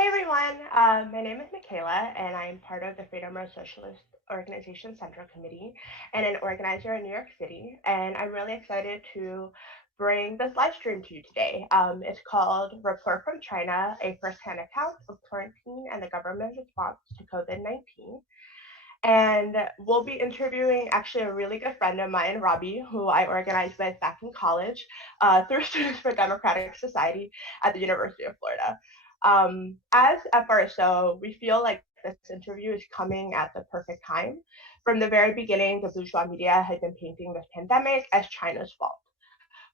Hey everyone, my name is Michaela, and I'm part of the Freedom of Socialist Organization Central Committee and an organizer in New York City. And I'm really excited to bring this live stream to you today. It's called Report from China, a firsthand account of quarantine and the government's response to COVID-19. And we'll be interviewing actually a really good friend of mine, Robbie, who I organized with back in college through Students for Democratic Society at the University of Florida. As FRSO, we feel like this interview is coming at the perfect time. From the very beginning, the bourgeois media had been painting this pandemic as China's fault.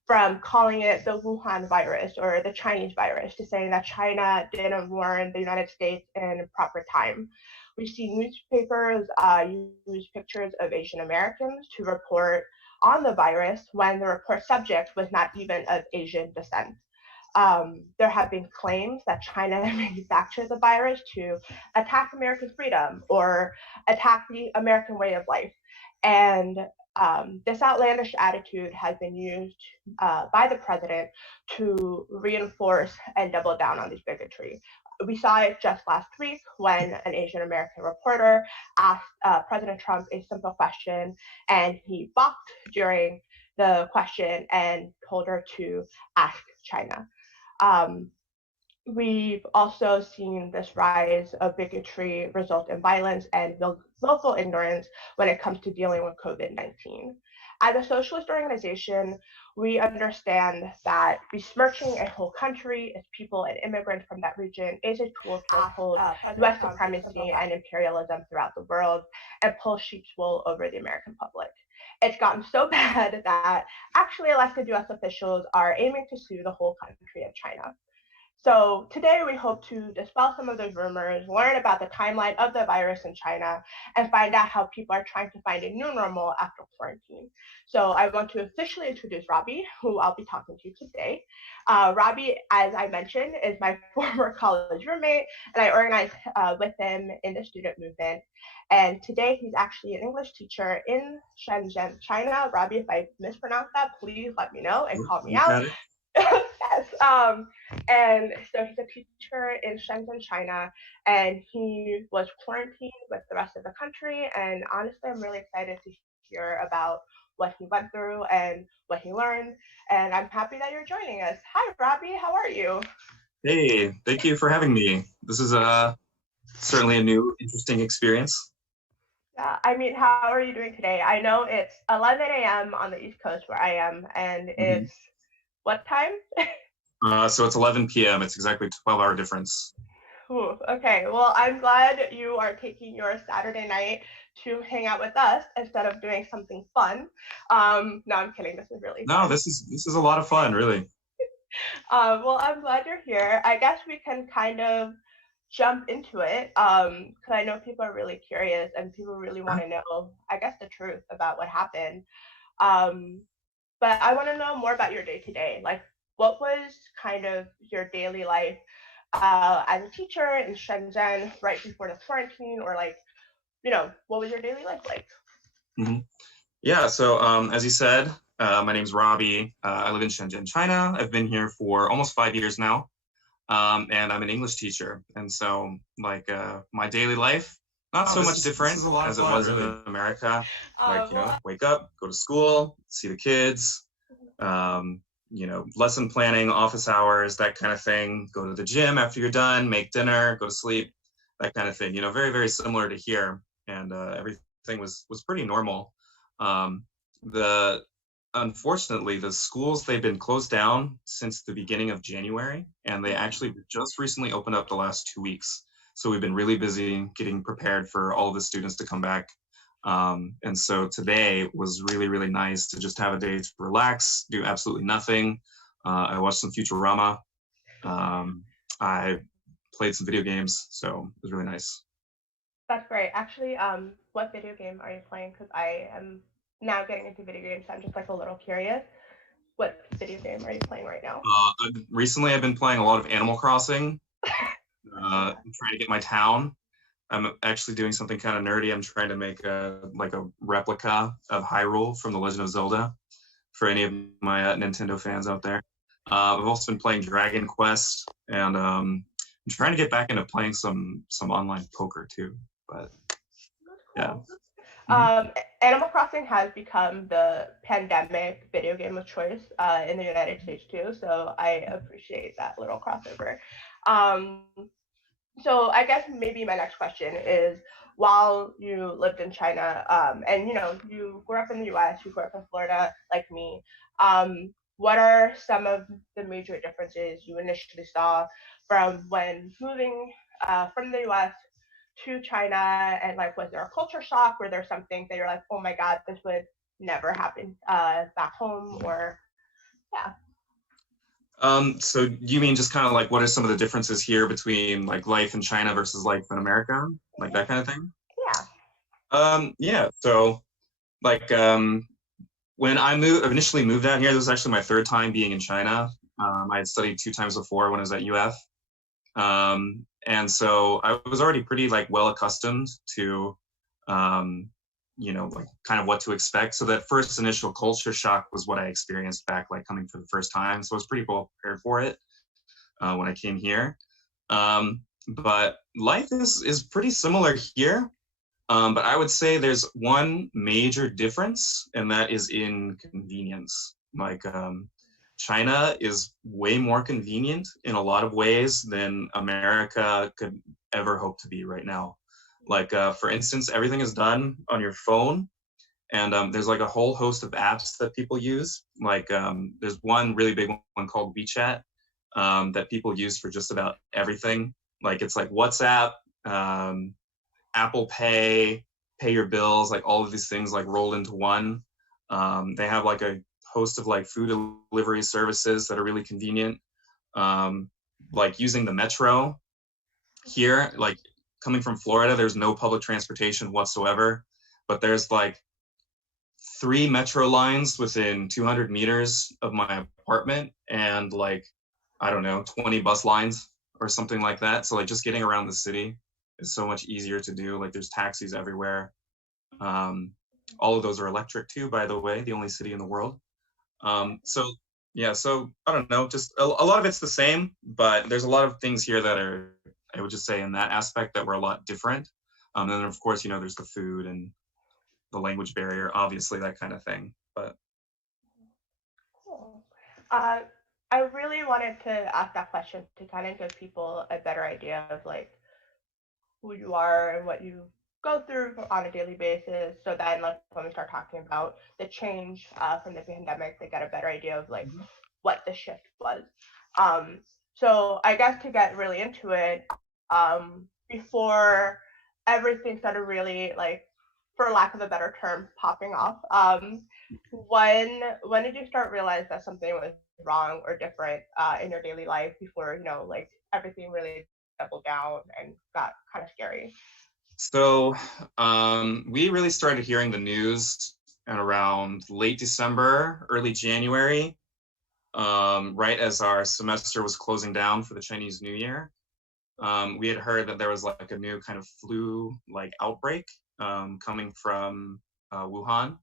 From calling it the Wuhan virus or the Chinese virus to saying that China didn't warn the United States in proper time. We see newspapers use pictures of Asian Americans to report on the virus when the report subject was not even of Asian descent. There have been claims that China manufactured the virus to attack American freedom or attack the American way of life. And this outlandish attitude has been used by the president to reinforce and double down on this bigotry. We saw it just last week when an Asian American reporter asked President Trump a simple question, and he balked during the question and told her to ask China. We've also seen this rise of bigotry result in violence and willful ignorance when it comes to dealing with COVID-19. As a socialist organization, we understand that besmirching a whole country, its people, and immigrants from that region is a tool to uphold U.S. supremacy and imperialism throughout the world and pull sheep's wool over the American public. It's gotten so bad that actually elected U.S. officials are aiming to sue the whole country of China. So today we hope to dispel some of those rumors, learn about the timeline of the virus in China, and find out how people are trying to find a new normal after quarantine. So I want to officially introduce Robbie, who I'll be talking to today. Robbie, as I mentioned, is my former college roommate, and I organized with him in the student movement. And today he's actually an English teacher in Shenzhen, China. Robbie, if I mispronounce that, please let me know and call me out. Yes. And so he's a teacher in Shenzhen, China, and he was quarantined with the rest of the country. And honestly, I'm really excited to hear about what he went through and what he learned. And I'm happy that you're joining us. Hi, Robbie. How are you? Hey, thank you for having me. This is certainly a new, interesting experience. Yeah, I mean, how are you doing today? I know it's 11 a.m. on the East Coast where I am, and it's what time? So it's 11 p.m. It's exactly a 12-hour difference. Ooh, okay, well, I'm glad you are taking your Saturday night to hang out with us instead of doing something fun. No, I'm kidding. This is really fun. No, this is a lot of fun, really. Well, I'm glad you're here. I guess we can kind of jump into it because I know people are really curious and people really want to know, I guess, the truth about what happened. But I want to know more about your day-to-day. Like, what was kind of your daily life as a teacher in Shenzhen right before the quarantine, or like, what was your daily life like? Yeah, so as you said, my name's Robbie. I live in Shenzhen, China. I've been here for almost 5 years now, and I'm an English teacher. And so, like, my daily life, not so much different as it was in America. Wake up, go to school, see the kids, lesson planning, office hours, that kind of thing. Go to the gym after you're done, make dinner, go to sleep, that kind of thing. Very, very similar to here. And everything was pretty normal. Unfortunately, the schools, they've been closed down since the beginning of January, and they actually just recently opened up the last 2 weeks. So we've been really busy getting prepared for all of the students to come back. And so today was really, really nice to just have a day to relax, do absolutely nothing. I watched some Futurama. I played some video games, so it was really nice. That's great. Actually, what video game are you playing? Because I am now getting into video games, so I'm just like a little curious. What video game are you playing right now? Recently, I've been playing a lot of Animal Crossing. I'm trying to get my town. I'm actually doing something kind of nerdy. I'm trying to make a replica of Hyrule from The Legend of Zelda for any of my Nintendo fans out there. I've also been playing Dragon Quest and trying to get back into playing some online poker too. But That's yeah. cool. Mhm. Animal Crossing has become the pandemic video game of choice in the United States too, so I appreciate that little crossover. Um, so I guess maybe my next question is, while you lived in China, and you grew up in the U.S., you grew up in Florida, like me, what are some of the major differences you initially saw from when moving from the U.S. to China, and like, was there a culture shock? Were there some things that you're like, oh my God, this would never happen back home, or yeah, So you mean just kind of like what are some of the differences here between like life in China versus life in America, like that kind of thing? yeah, Yeah. So like when I initially moved out here, this was actually my third time being in China. I had studied 2 times before when I was at UF. And so I was already pretty like well accustomed to, um, like kind of what to expect. So that first initial culture shock was what I experienced back, like coming for the first time. So I was pretty well prepared for it when I came here. But life is pretty similar here. But I would say there's one major difference, and that is in convenience. Like China is way more convenient in a lot of ways than America could ever hope to be right now. Like for instance, everything is done on your phone, and there's like a whole host of apps that people use. Like there's one really big one called WeChat that people use for just about everything. Like it's like WhatsApp. Apple Pay, pay your bills, like all of these things like rolled into one. They have like a host of like food delivery services that are really convenient. Um, like using the metro here, like coming from Florida, there's no public transportation whatsoever, but there's like 3 metro lines within 200 meters of my apartment and like, I don't know, 20 bus lines or something like that. So like just getting around the city is so much easier to do. Like there's taxis everywhere. Um, all of those are electric too, by the way, the only city in the world. So yeah, so I don't know, just a lot of it's the same, but there's a lot of things here that are, I would just say in that aspect that were a lot different. And then of course, there's the food and the language barrier, obviously that kind of thing. But cool. Uh, I really wanted to ask that question to kind of give people a better idea of like who you are and what you go through on a daily basis. So then, like when we start talking about the change from the pandemic, they get a better idea of like what the shift was. Um, so I guess to get really into it, before everything started really like, for lack of a better term, popping off. When did you start realize that something was wrong or different in your daily life before like everything really doubled down and got kind of scary? so we really started hearing the news at around late December, early January, right as our semester was closing down for the Chinese New Year. We had heard that there was like a new kind of flu-like outbreak coming from Wuhan,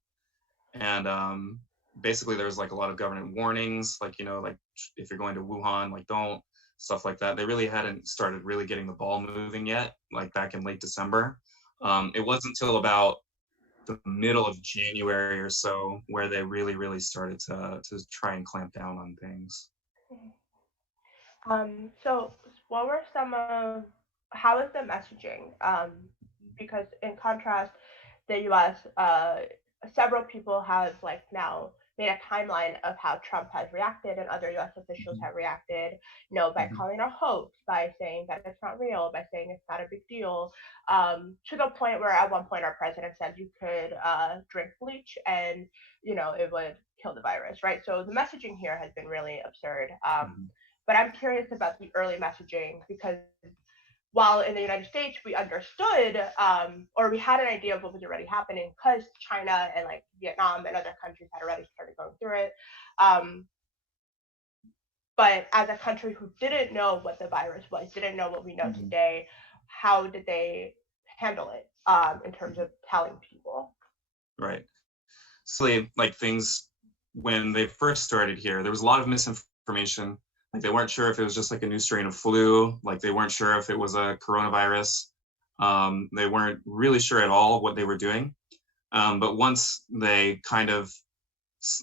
and basically there was like a lot of government warnings, like like if you're going to Wuhan, like don't, stuff like that. They really hadn't started really getting the ball moving yet, like back in late December. It wasn't until about the middle of January or so where they really started to try and clamp down on things. So what were some of, how is the messaging? Because in contrast, the U.S., several people have like now made a timeline of how Trump has reacted and other U.S. officials Mhm. have reacted, by Mhm. calling it a hoax, by saying that it's not real, by saying it's not a big deal, to the point where at one point our president said you could drink bleach and it would kill the virus, right? So the messaging here has been really absurd. Mhm. But I'm curious about the early messaging because while in the United States we understood, or we had an idea of what was already happening because China and like Vietnam and other countries had already started going through it. Um, but as a country who didn't know what the virus was, didn't know what we know Mhm. today, how did they handle it in terms Mhm. of telling people? Right. So like things when they first started here, there was a lot of misinformation Like they weren't sure if it was just like a new strain of flu. Like they weren't sure if it was a coronavirus. They weren't really sure at all what they were doing. But once they kind of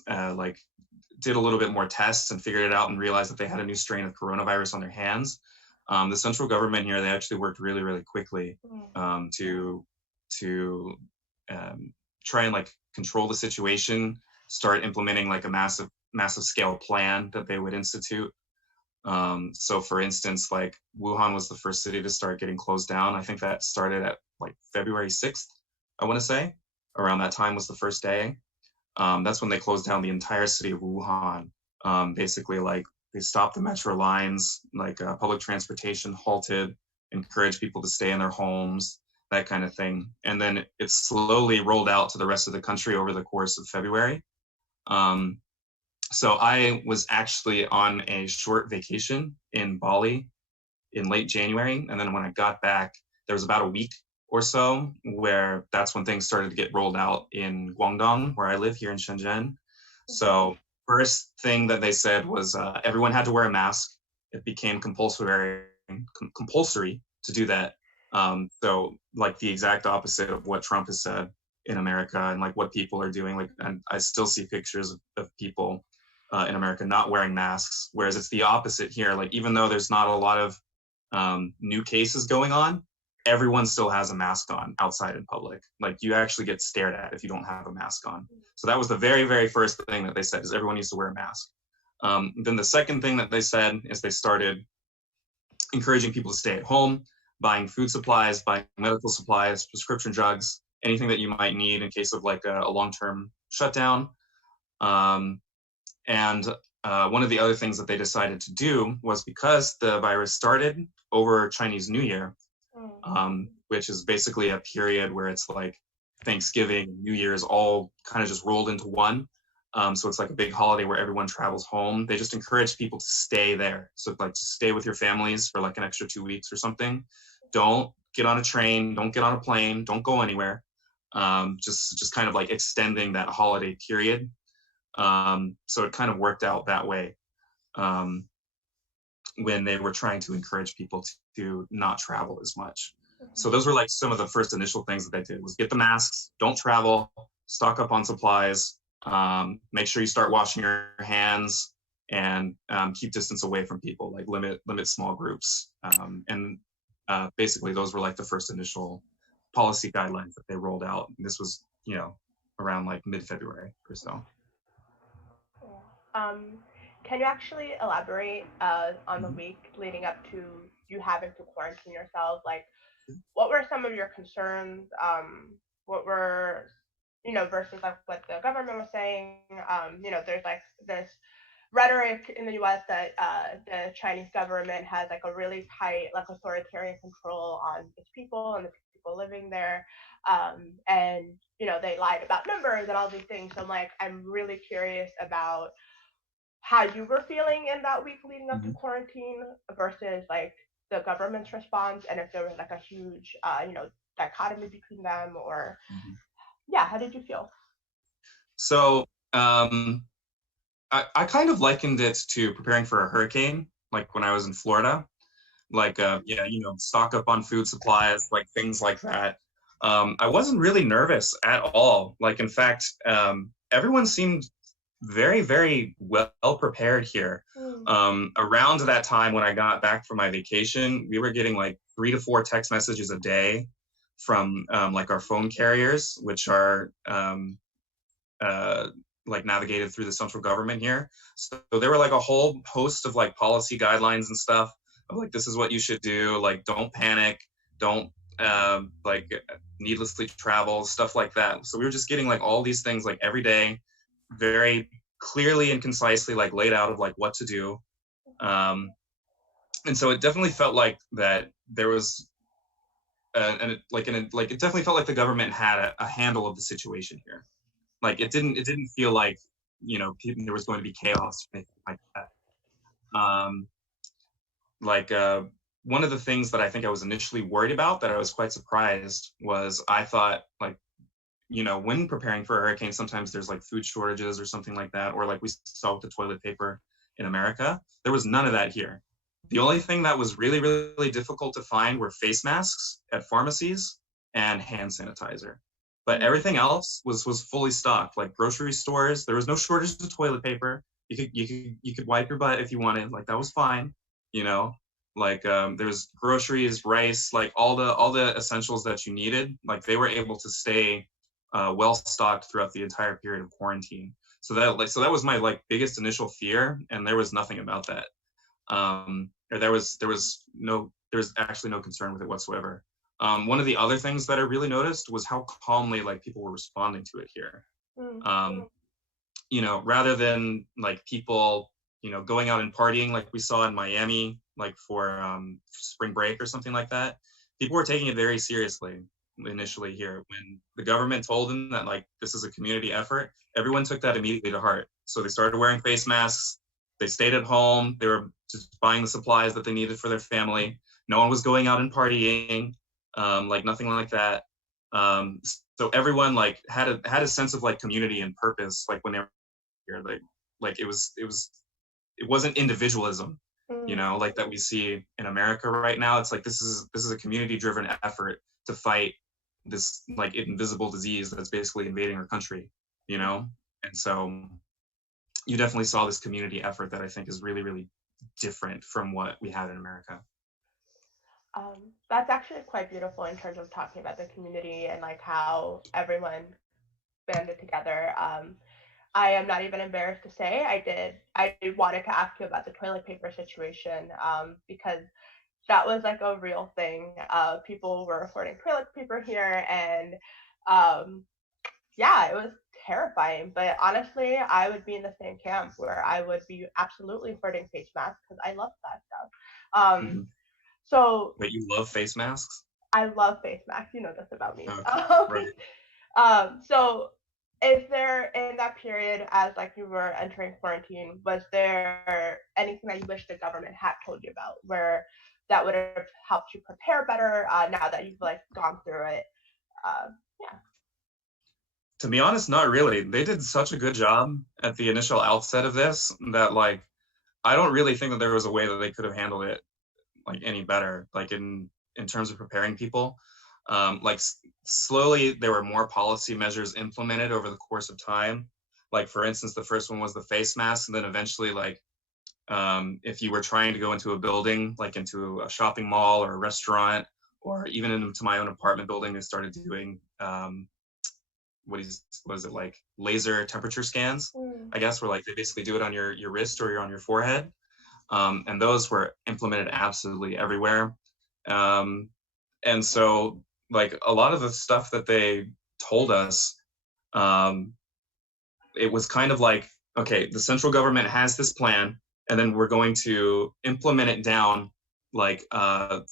like did a little bit more tests and figured it out and realized that they had a new strain of coronavirus on their hands, the central government here, they actually worked really, really quickly to try and like control the situation, start implementing like a massive scale plan that they would institute. So for instance, like Wuhan was the first city to start getting closed down. I think that started at like February 6th, I want to say. Around that time was the first day. That's when they closed down the entire city of Wuhan. Basically, like they stopped the metro lines, like public transportation halted, encouraged people to stay in their homes, that kind of thing. And then it slowly rolled out to the rest of the country over the course of February. So I was actually on a short vacation in Bali in late January. And then when I got back, there was about a week or so where that's when things started to get rolled out in Guangdong, where I live here in Shenzhen. So first thing that they said was everyone had to wear a mask. It became compulsory to do that. So like the exact opposite of what Trump has said in America and like what people are doing. Like, and I still see pictures of people in America not wearing masks, whereas it's the opposite here. Like even though there's not a lot of new cases going on, everyone still has a mask on outside in public. Like you actually get stared at if you don't have a mask on. So that was the very, very first thing that they said is everyone needs to wear a mask. Then the second thing that they said is they started encouraging people to stay at home, buying food supplies, buying medical supplies, prescription drugs, anything that you might need in case of like a long-term shutdown. And one of the other things that they decided to do was because the virus started over Chinese New Year, which is basically a period where it's like Thanksgiving, New Year's all kind of just rolled into one. So it's like a big holiday where everyone travels home. They just encourage people to stay there. So like to stay with your families for like an extra 2 weeks or something. Don't get on a train, don't get on a plane, don't go anywhere. Just kind of like extending that holiday period. So it kind of worked out that way when they were trying to encourage people to not travel as much. So those were like some of the first initial things that they did was get the masks, don't travel, stock up on supplies, make sure you start washing your hands and keep distance away from people, like limit small groups. And basically those were like the first initial policy guidelines that they rolled out. And this was, around like mid-February or so. Can you actually elaborate on the week leading up to you having to quarantine yourself? Like, what were some of your concerns? What were, versus like what the government was saying? There's like this rhetoric in the U.S. that the Chinese government has like a really tight, like authoritarian control on its people and the people living there, and they lied about numbers and all these things. So I'm really curious about how you were feeling in that week leading up to quarantine versus like the government's response, and if there was like a huge, dichotomy between them, or yeah, how did you feel? So I kind of likened it to preparing for a hurricane, like when I was in Florida, like, stock up on food supplies, like things like that. I wasn't really nervous at all. Like, in fact, everyone seemed very, very well prepared here. Around that time when I got back from my vacation, we were getting like 3 to 4 text messages a day from like our phone carriers, which are like navigated through the central government here. So there were like a whole host of like policy guidelines and stuff of like, this is what you should do. Like, don't panic, don't like needlessly travel, stuff like that. So we were just getting like all these things like every day, very clearly and concisely like laid out of like what to do. And so it definitely felt like that there was it definitely felt like the government had a handle of the situation here. Like it didn't feel like there was going to be chaos or anything like that. One of the things that I think I was initially worried about, that I was quite surprised, was I thought like, when preparing for a hurricane, sometimes there's like food shortages or something like that, or like we saw with the toilet paper. in America. There was none of that here. The only thing that was really, really difficult to find were face masks at pharmacies and hand sanitizer. But everything else was fully stocked. Like grocery stores, there was no shortage of toilet paper. You could wipe your butt if you wanted. Like that was fine, you know. Like there was groceries, rice, like all the essentials that you needed. Like they were able to stay well stocked throughout the entire period of quarantine. So that was my like biggest initial fear, and there was nothing about that. Or there was actually no concern with it whatsoever. One of the other things that I really noticed was how calmly like people were responding to it here. Um, Rather than like people, going out and partying like we saw in Miami, like for spring break or something like that, people were taking it very seriously initially here. When the government told them that like this is a community effort, everyone took that immediately to heart. So they started wearing face masks. They stayed at home. They were just buying the supplies that they needed for their family. No one was going out and partying, like nothing like that. Um, so everyone like had a sense of like community and purpose, like when they were here. Like it wasn't individualism, like that we see in America right now. It's like this is a community driven effort to fight this like invisible disease that's basically invading our country, and so you definitely saw this community effort that I think is really, really different from what we have in America. That's actually quite beautiful in terms of talking about the community and like how everyone banded together. I am not even embarrassed to say I wanted to ask you about the toilet paper situation because that was like a real thing. People were hoarding toilet paper here, and um, yeah, it was terrifying. But honestly, I would be in the same camp where I would be absolutely hoarding face masks because I love that stuff. Mm-hmm. So But you love face masks? I love face masks. You know this about me. Okay, right. So is there in that period as like you were entering quarantine, was there anything that you wish the government had told you about where that would have helped you prepare better now that you've like gone through it? Yeah. To be honest, not really. They did such a good job at the initial outset of this that like I don't really think that there was a way that they could have handled it like any better, like in terms of preparing people. Like slowly there were more policy measures implemented over the course of time. Like for instance, the first one was the face mask, and then eventually like if you were trying to go into a building, like into a shopping mall or a restaurant, or even into my own apartment building, they started doing what is it, like laser temperature scans, I guess, where like they basically do it on your wrist or on your forehead. And those were implemented absolutely everywhere. And so like a lot of the stuff that they told us, um, it was kind of like, okay, the central government has this plan, and then we're going to implement it down like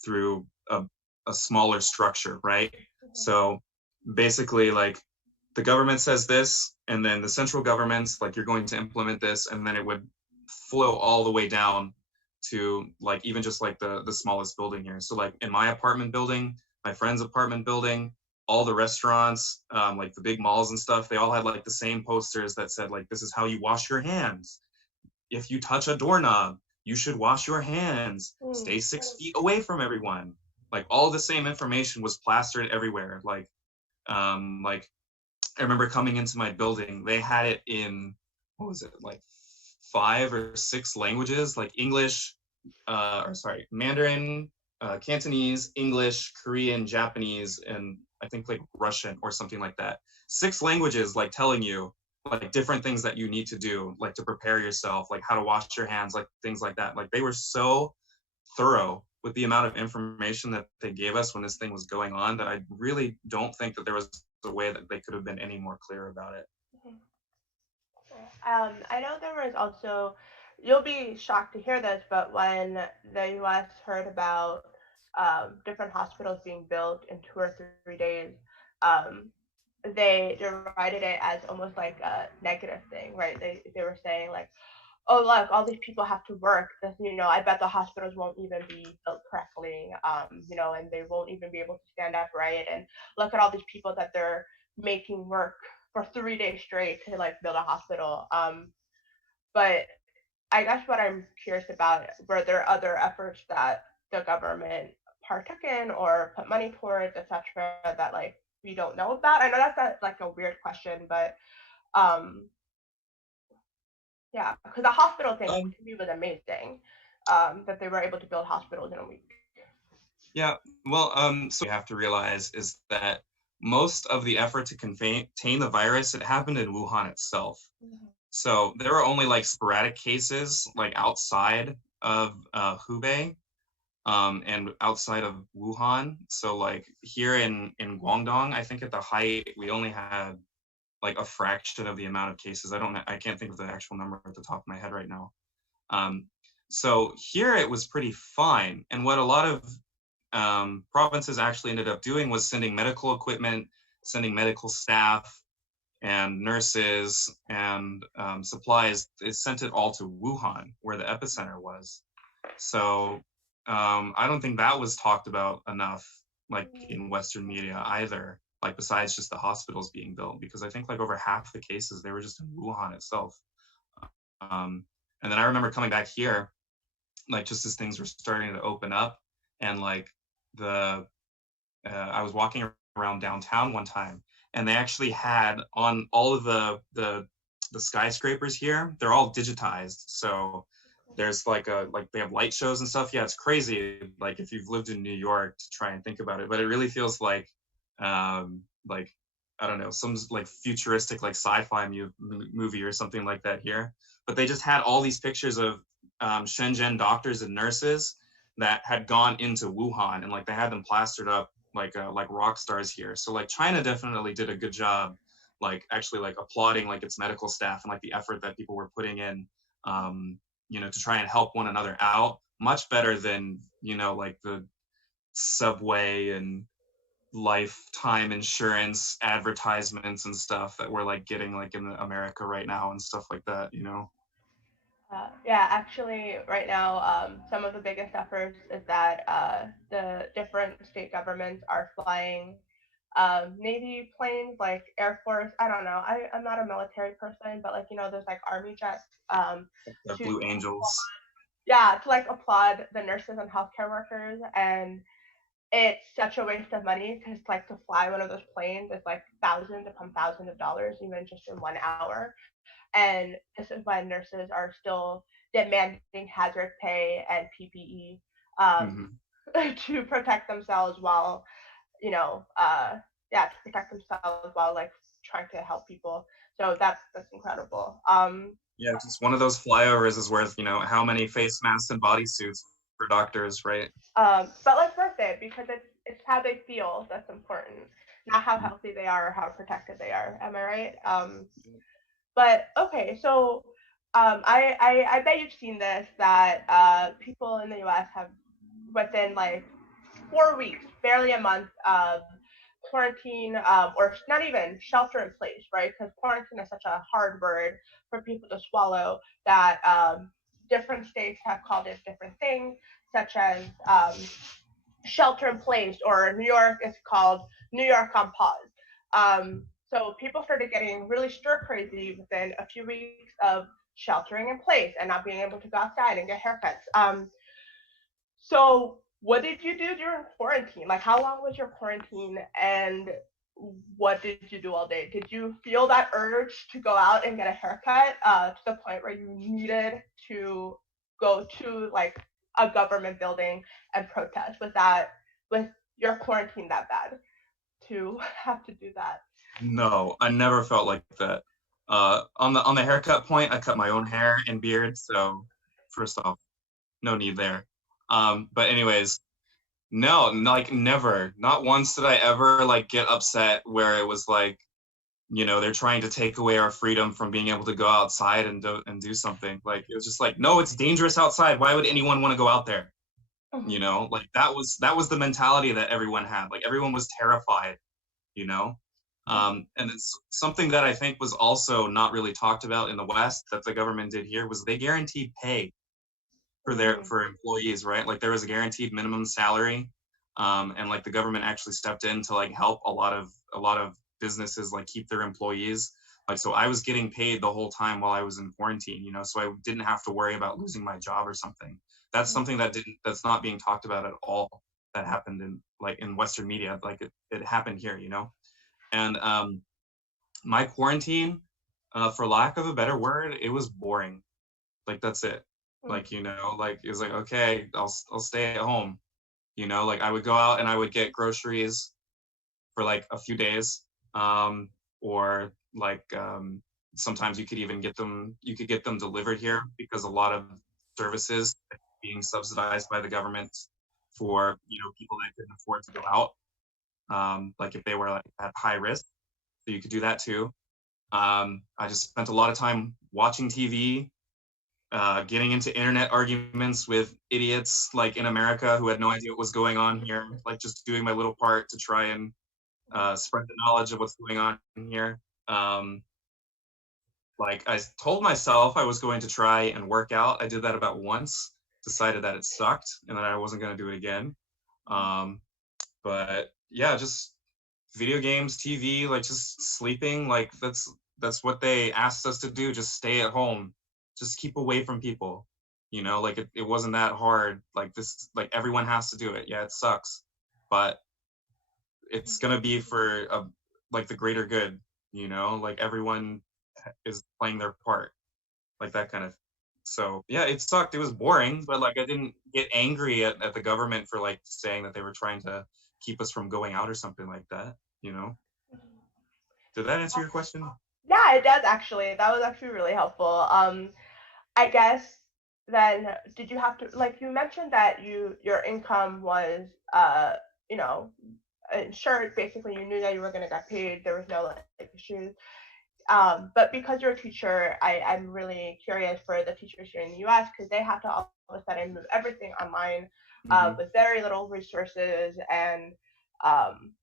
through a smaller structure, right? So basically like the government says this, and then the central government's like, you're going to implement this, and then it would flow all the way down to like even just like the smallest building here. So like in my apartment building, my friend's apartment building, all the restaurants, like the big malls and stuff, they all had like the same posters that said like, this is how you wash your hands. If you touch a doorknob, you should wash your hands. Stay 6 feet away from everyone. Like all the same information was plastered everywhere. Like I remember coming into my building, they had it in, what was it, like 5 or 6 languages, like English, Mandarin, Cantonese, English, Korean, Japanese, and I think like Russian or something like that. 6 languages, like telling you like different things that you need to do, like to prepare yourself, like how to wash your hands, like things like that. Like they were so thorough with the amount of information that they gave us when this thing was going on that I really don't think that there was a way that they could have been any more clear about it. I know there was also, you'll be shocked to hear this, but when the US heard about different hospitals being built in 2 or 3 days, um, they derided it as almost like a negative thing, right? They were saying like, oh look, all these people have to work. This, I bet the hospitals won't even be built correctly, and they won't even be able to stand upright. And look at all these people that they're making work for 3 days straight to like build a hospital. But I guess what I'm curious about, were there other efforts that the government partook in or put money towards, etc., that like we don't know about? I know that's like a weird question, but um, yeah, because the hospital thing Um, to me was amazing. That they were able to build hospitals in a week. yeah, well, so we have to realize is that most of the effort to contain the virus, it happened in Wuhan itself. So there were only like sporadic cases like outside of Hubei, and outside of Wuhan. So like here in Guangdong, I think at the height we only had like a fraction of the amount of cases. I can't think of the actual number at the top of my head right now. Um, so here it was pretty fine. And what a lot of provinces actually ended up doing was sending medical equipment, sending medical staff and nurses and supplies. They sent it all to Wuhan, where the epicenter was. So I don't think that was talked about enough, like in Western media either. Like besides just the hospitals being built, because I think like over half the cases they were just in Wuhan itself. Um, and then I remember coming back here, like just as things were starting to open up, and like the I was walking around downtown one time, and they actually had on all of the skyscrapers here. They're all digitized, so there's like they have light shows and stuff. Yeah, it's crazy. Like if you've lived in New York to try and think about it, but it really feels like I don't know, some like futuristic like sci-fi movie or something like that here. But they just had all these pictures of Shenzhen doctors and nurses that had gone into Wuhan, and like they had them plastered up like rock stars here. So like China definitely did a good job, like actually like applauding like its medical staff and like the effort that people were putting in, to try and help one another out. Much better than like the subway and lifetime insurance advertisements and stuff that we're like getting like in America right now and stuff like that. Yeah, actually, right now, some of the biggest efforts is that the different state governments are flying Navy planes, like Air Force. I don't know. I'm not a military person, but like there's like Army jets The to Blue Angels. yeah to like applaud the nurses and healthcare workers, and it's such a waste of money because like to fly one of those planes is like thousands upon thousands of dollars even just in 1 hour, and this is when nurses are still demanding hazard pay and PPE Mm-hmm. to protect themselves while to protect themselves while like trying to help people. So that's incredible. Yeah, just one of those flyovers is worth, how many face masks and bodysuits for doctors, right? But let's worth it because it's how they feel that's important, not how healthy they are or how protected they are. Am I right? But okay, so I bet you've seen this that people in the U.S. have within like 4 weeks, barely a month of quarantine, or not even shelter in place, right? Because quarantine is such a hard word for people to swallow that different states have called it different things, such as shelter in place, or New York is called New York on pause. So people started getting really stir crazy within a few weeks of sheltering in place and not being able to go outside and get haircuts. So what did you do during quarantine? Like how long was your quarantine, and what did you do all day? Did you feel that urge to go out and get a haircut to the point where you needed to go to like a government building and protest? Was your quarantine that bad to have to do that? No, I never felt like that. On the haircut point, I cut my own hair and beard, so first off, no need there. But anyways, no, like never, not once did I ever like get upset where it was like, they're trying to take away our freedom from being able to go outside and do something. Like it was just like, no, it's dangerous outside. Why would anyone want to go out there? Like that was the mentality that everyone had. Like everyone was terrified, you know. And it's something that I think was also not really talked about in the West that the government did here was they guaranteed pay for employees, right? Like there was a guaranteed minimum salary, and like the government actually stepped in to like help a lot of businesses like keep their employees. Like, so I was getting paid the whole time while I was in quarantine, so I didn't have to worry about losing my job or something. That's something that's not being talked about at all. That happened in Western media. Like it happened here, And my quarantine, for lack of a better word, it was boring. Like that's it. Like, like it was like, okay, I'll stay at home. Like I would go out and I would get groceries for like a few days. Or like sometimes you could get them delivered here because a lot of services are being subsidized by the government for, people that couldn't afford to go out. Like if they were like at high risk, so you could do that too. I just spent a lot of time watching TV, getting into internet arguments with idiots like in America who had no idea what was going on here, like just doing my little part to try and spread the knowledge of what's going on here. Um, like I told myself I was going to try and work out. I did that about once, decided that it sucked and that I wasn't going to do it again. But yeah, just video games, TV, like just sleeping. Like that's what they asked us to do. Just stay at home, just keep away from people. Like it wasn't that hard. Like this, like everyone has to do it. Yeah, it sucks, but it's gonna be for like the greater good. Like everyone is playing their part, like that kind of. So yeah, it sucked. It was boring, but like I didn't get angry at the government for like saying that they were trying to keep us from going out or something like that. Did that answer your question? Yeah, it does actually. That was actually really helpful. I guess then did you have to, like, you mentioned that your income was you know insured, basically you knew that you were going to get paid, there was no like issues. But because you're a teacher, I'm really curious for the teachers here in the US because they have to all of a sudden move everything online with very little resources. And um,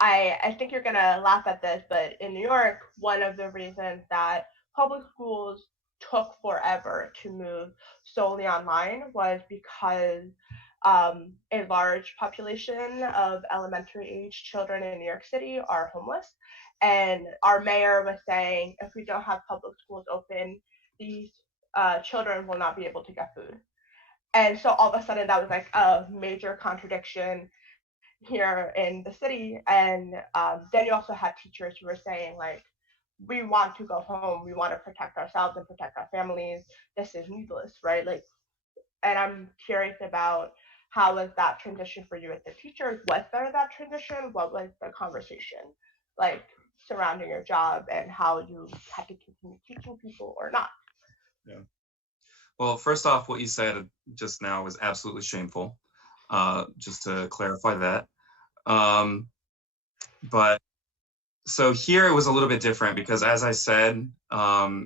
I think you're gonna laugh at this, but in New York, one of the reasons that public schools took forever to move solely online was because a large population of elementary age children in New York City are homeless. And our mayor was saying if we don't have public schools open, these children will not be able to get food. And so all of a sudden, that was like a major contradiction here in the city. And then you also had teachers who were saying, like, we want to go home, we want to protect ourselves and protect our families. This is needless, right? Like, and I'm curious about how was that transition for you as a teacher? Was there that transition? What was the conversation like surrounding your job and how you had to continue teaching people or not? Yeah. Well, first off, what you said just now was absolutely shameful. Just to clarify that. But so here it was a little bit different because, as I said,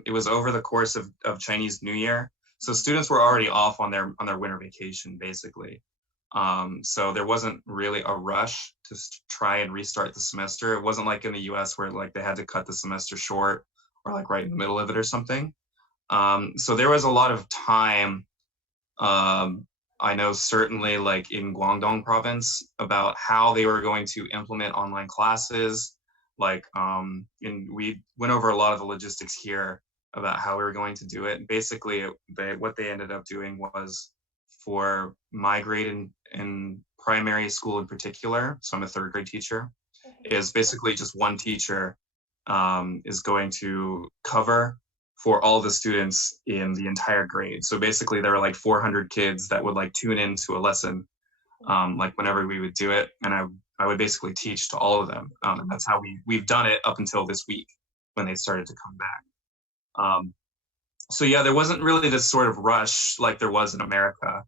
it was over the course of Chinese New Year. So students were already off on their winter vacation, basically. So there wasn't really a rush to try and restart the semester. It wasn't like in the US where like they had to cut the semester short or like right in the middle of it or something. So there was a lot of time. I know certainly like in Guangdong province about how they were going to implement online classes. Like, and we went over a lot of the logistics here about how we were going to do it. Basically, what they ended up doing was for my grade in primary school in particular, so I'm a third grade teacher, is basically just one teacher is going to cover for all the students in the entire grade. So basically there were like 400 kids that would like tune into a lesson, like whenever we would do it. And I would basically teach to all of them. And that's how we've done it up until this week when they started to come back. So yeah, there wasn't really this sort of rush like there was in America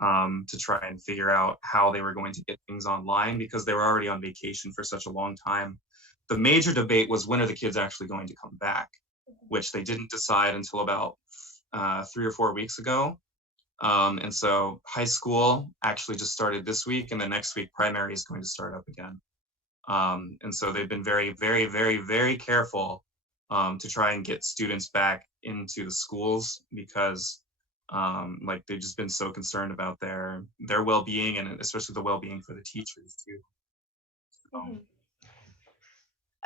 to try and figure out how they were going to get things online because they were already on vacation for such a long time. The major debate was when are the kids actually going to come back, which they didn't decide until about 3 or 4 weeks ago. And so high school actually just started this week, and the next week primary is going to start up again. And so they've been very, very, very, very careful to try and get students back into the schools because like they've just been so concerned about their well-being and especially the well-being for the teachers too. So,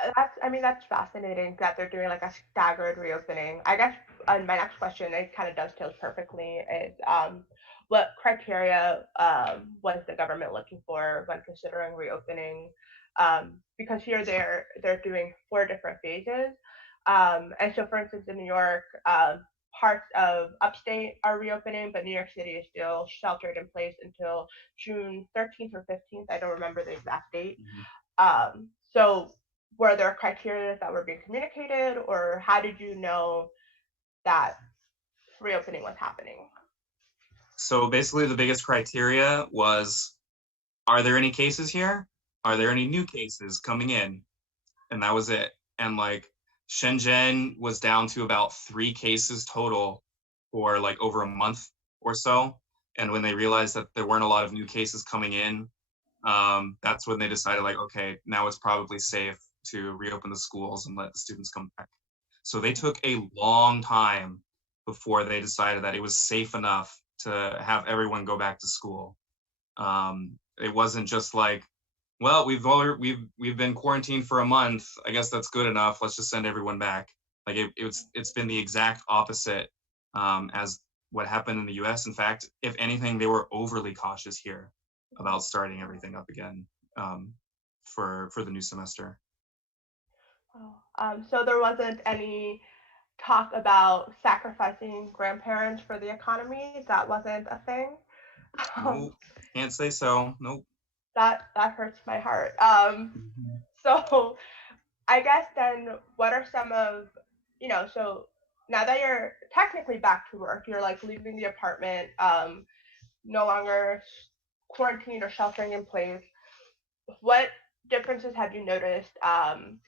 Mm-hmm. That's fascinating that they're doing like a staggered reopening. I guess my next question, it kind of dovetails perfectly, is what criteria was the government looking for when considering reopening? Because here they're doing 4 different phases, and so for instance in New York, parts of upstate are reopening, but New York City is still sheltered in place until June 13th or 15th. I don't remember the exact date. Mhm. So were there criteria that were being communicated, or how did you know that reopening was happening? So basically, the biggest criteria was, are there any cases here? Are there any new cases coming in? And that was it. And like Shenzhen was down to about 3 cases total for like over a month or so. And when they realized that there weren't a lot of new cases coming in, that's when they decided like, okay, now it's probably safe to reopen the schools and let the students come back. So they took a long time before they decided that it was safe enough to have everyone go back to school. It wasn't just like, well, we've been quarantined for a month. I guess that's good enough. Let's just send everyone back. Like it's been the exact opposite as what happened in the U.S. In fact, if anything, they were overly cautious here about starting everything up again for the new semester. Oh, so there wasn't any talk about sacrificing grandparents for the economy. That wasn't a thing. Um, Nope, can't say so. Nope. that hurts my heart. Mhm. So I guess then, what are some of, so now that you're technically back to work, you're like leaving the apartment, no longer quarantined or sheltering in place. What differences have you noticed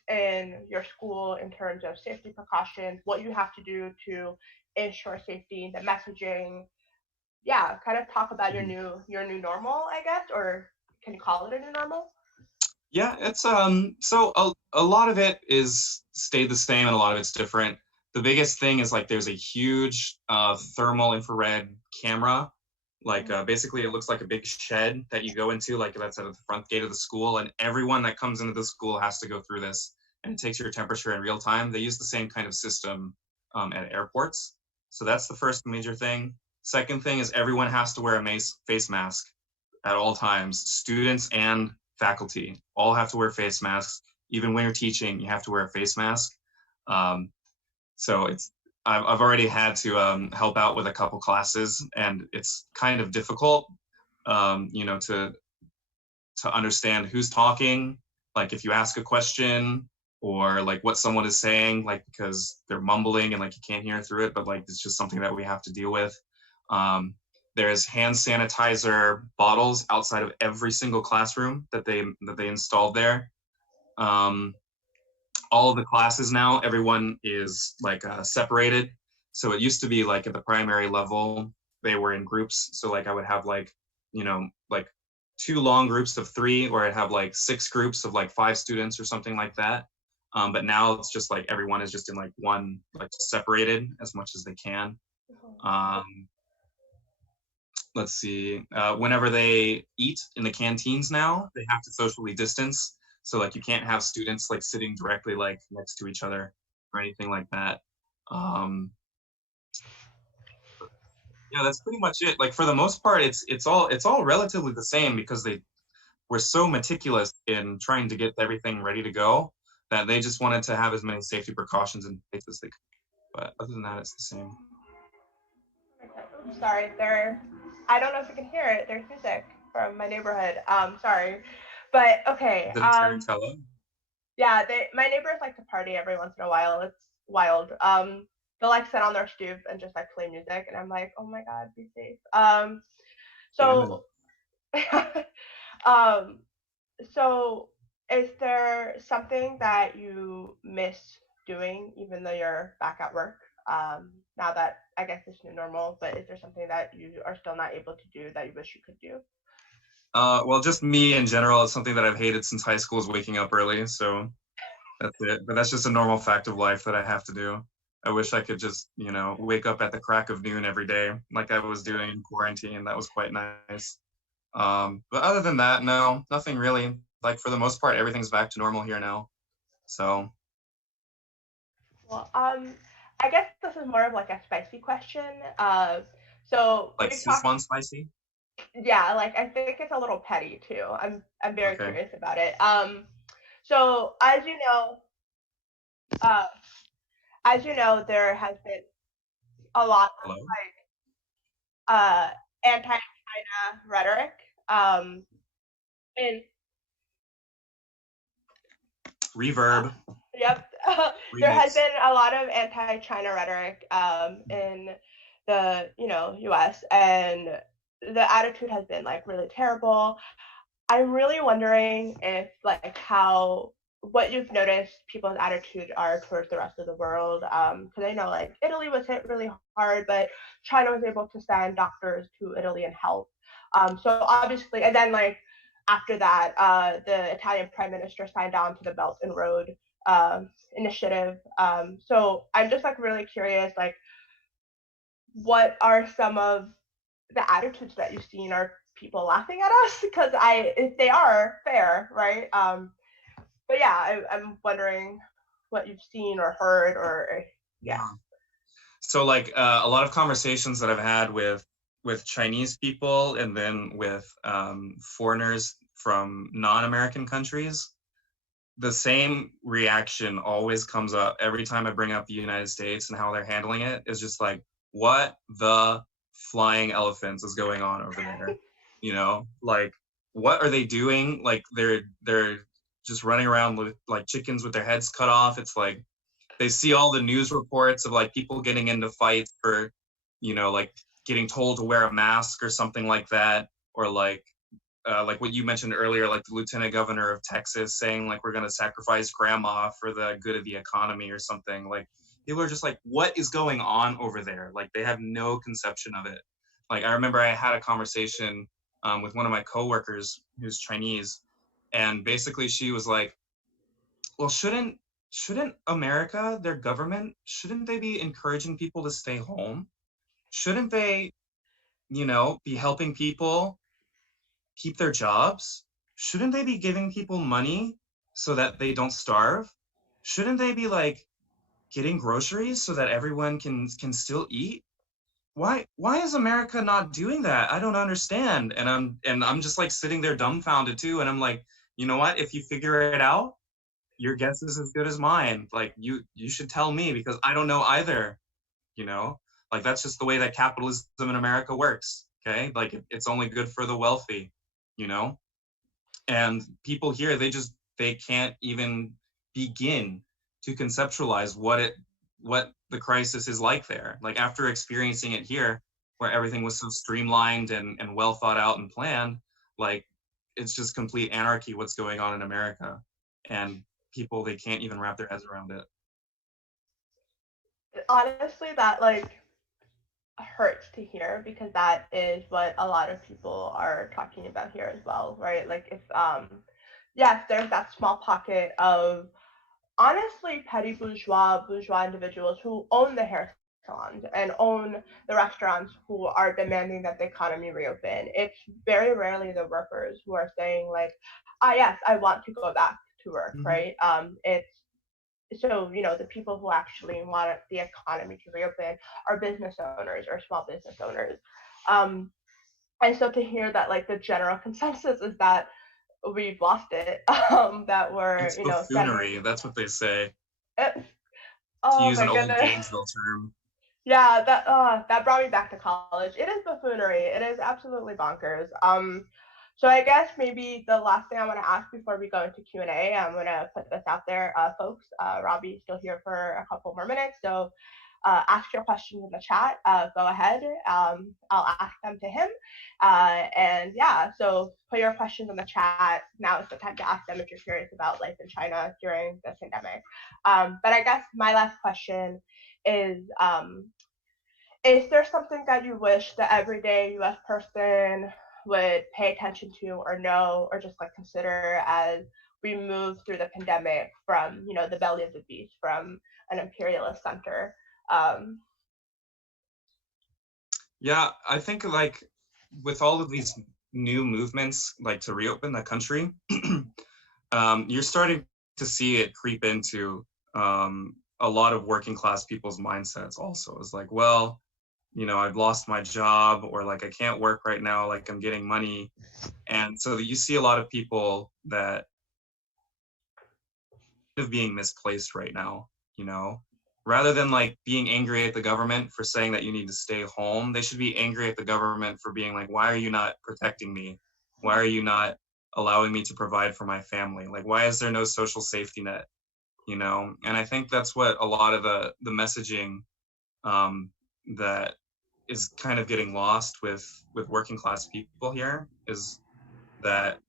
in your school in terms of safety precautions, what you have to do to ensure safety, the messaging? Yeah, kind of talk about your new normal, I guess, or can you call it a new normal? Yeah, it's so a lot of it is stayed the same and a lot of it's different. The biggest thing is like there's a huge thermal infrared camera. Like basically it looks like a big shed that you go into, like that's at the front gate of the school, and everyone that comes into the school has to go through this, and it takes your temperature in real time. They use the same kind of system at airports. So that's the first major thing. Second thing is everyone has to wear a face mask at all times. Students and faculty all have to wear face masks. Even when you're teaching, you have to wear a face mask. Um, so I've already had to help out with a couple classes, and it's kind of difficult, to understand who's talking. Like if you ask a question or like what someone is saying, like because they're mumbling and like you can't hear through it, but like it's just something that we have to deal with. Um, there's hand sanitizer bottles outside of every single classroom that they installed there. Um, all of the classes now, everyone is like separated. So it used to be like at the primary level, they were in groups. So like I would have like 2 long groups of 3, or I'd have like 6 groups of like 5 students or something like that. But now it's just like everyone is just in like one, like separated as much as they can. Um, let's see, whenever they eat in the canteens now, they have to socially distance. So like you can't have students like sitting directly like next to each other or anything like that. Um, yeah, that's pretty much it. Like for the most part, it's all relatively the same because they were so meticulous in trying to get everything ready to go that they just wanted to have as many safety precautions in place as they could. But other than that, it's the same. Oops, sorry, there. I don't know if you can hear it. There's music from my neighborhood. Sorry, but okay. Is it a tarantella? Yeah, my neighbors like to party every once in a while. It's wild. They'll like sit on their stoop and just like play music, and I'm like, oh my god, be safe. Yeah, I'm in. So, um, so is there something that you miss doing, even though you're back at work? Now that I guess it's new normal, but is there something that you are still not able to do that you wish you could do? Well, just me in general is something that I've hated since high school is waking up early. So that's it. But that's just a normal fact of life that I have to do. I wish I could just, wake up at the crack of noon every day, like I was doing in quarantine. That was quite nice. But other than that, no, nothing really. Like for the most part, everything's back to normal here now. So, Well, I guess this is more of like a spicy question. So like we've talked, Sichuan spicy. yeah, like I think it's a little petty too. I'm very Okay. curious about it. So uh, as you know, there has been a lot of Hello. uh, anti-China rhetoric. And Reverb. yep, there has Remix. been a lot of anti-China rhetoric in the U.S. and the attitude has been like really terrible. I'm really wondering if like how what you've noticed people's attitude are towards the rest of the world. Because I know like Italy was hit really hard, but China was able to send doctors to Italy and help. So obviously, and then like after that, the Italian Prime Minister signed on to the Belt and Road initiative. So I'm just like really curious, like what are some of the attitudes that you've seen? Are people laughing at us because if they are fair, right? But yeah, I'm wondering what you've seen or heard or yeah. Yeah. So like a lot of conversations that I've had with Chinese people and then with foreigners from non-American countries, the same reaction always comes up every time I bring up the United States and how they're handling it. Is just like, what the flying elephants is going on over there? You know, like what are they doing? Like they're just running around with, like chickens with their heads cut off. It's like they see all the news reports of like people getting into fights for, like getting told to wear a mask or something like that, or like what you mentioned earlier, like the lieutenant governor of Texas saying like we're going to sacrifice grandma for the good of the economy or something. Like people are just like, what is going on over there? Like they have no conception of it. Like I remember I had a conversation with one of my coworkers who's Chinese, and basically she was like, well, shouldn't America, their government, shouldn't they be encouraging people to stay home? Shouldn't they, be helping people keep their jobs? Shouldn't they be giving people money so that they don't starve? Shouldn't they be like getting groceries so that everyone can still eat? Why is America not doing that? I don't understand. And I'm just like sitting there dumbfounded too. And I'm like, you know what? If you figure it out, your guess is as good as mine. Like you should tell me because I don't know either, you know? Like that's just the way that capitalism in America works. Okay? Like it's only good for the wealthy, you know? And people here, they can't even begin to conceptualize what the crisis is like there. Like after experiencing it here, where everything was so streamlined and well thought out and planned, like it's just complete anarchy what's going on in America. And people, they can't even wrap their heads around it. Honestly, that like hurts to hear because that is what a lot of people are talking about here as well, right? Like if yes, there's that small pocket of honestly petty bourgeois individuals who own the hair salons and own the restaurants who are demanding that the economy reopen. It's very rarely the workers who are saying like, ah yes, I want to go back to work, Mm-hmm. right? It's so the people who actually want the economy to reopen are business owners or small business owners. Um, and so to hear that like the general consensus is that we've lost it, that we're It's sending buffoonery. That's what they say, it, to oh use my an old goodness. Gainesville term. Yeah, that brought me back to college. It is buffoonery. It is absolutely bonkers. So I guess maybe the last thing I want to ask before we go into Q&A, I'm gonna put this out there, folks. Robbie's still here for a couple more minutes, so ask your questions in the chat. Go ahead. I'll ask them to him. And yeah, so put your questions in the chat. Now is the time to ask them if you're curious about life in China during the pandemic. But I guess my last question is there something that you wish the everyday US person would pay attention to or know or just like consider as we move through the pandemic from, the belly of the beast, from an imperialist center? Um, Yeah, I think like with all of these new movements, like to reopen the country, you're starting to see it creep into a lot of working class people's mindsets also. Is like, well, I've lost my job, or like I can't work right now, like I'm getting money. And so you see a lot of people that of being misplaced right now, you know? Rather than like being angry at the government for saying that you need to stay home, they should be angry at the government for being like, why are you not protecting me? Why are you not allowing me to provide for my family? Like, why is there no social safety net? And I think that's what a lot of the messaging um, that is kind of getting lost with working class people here is that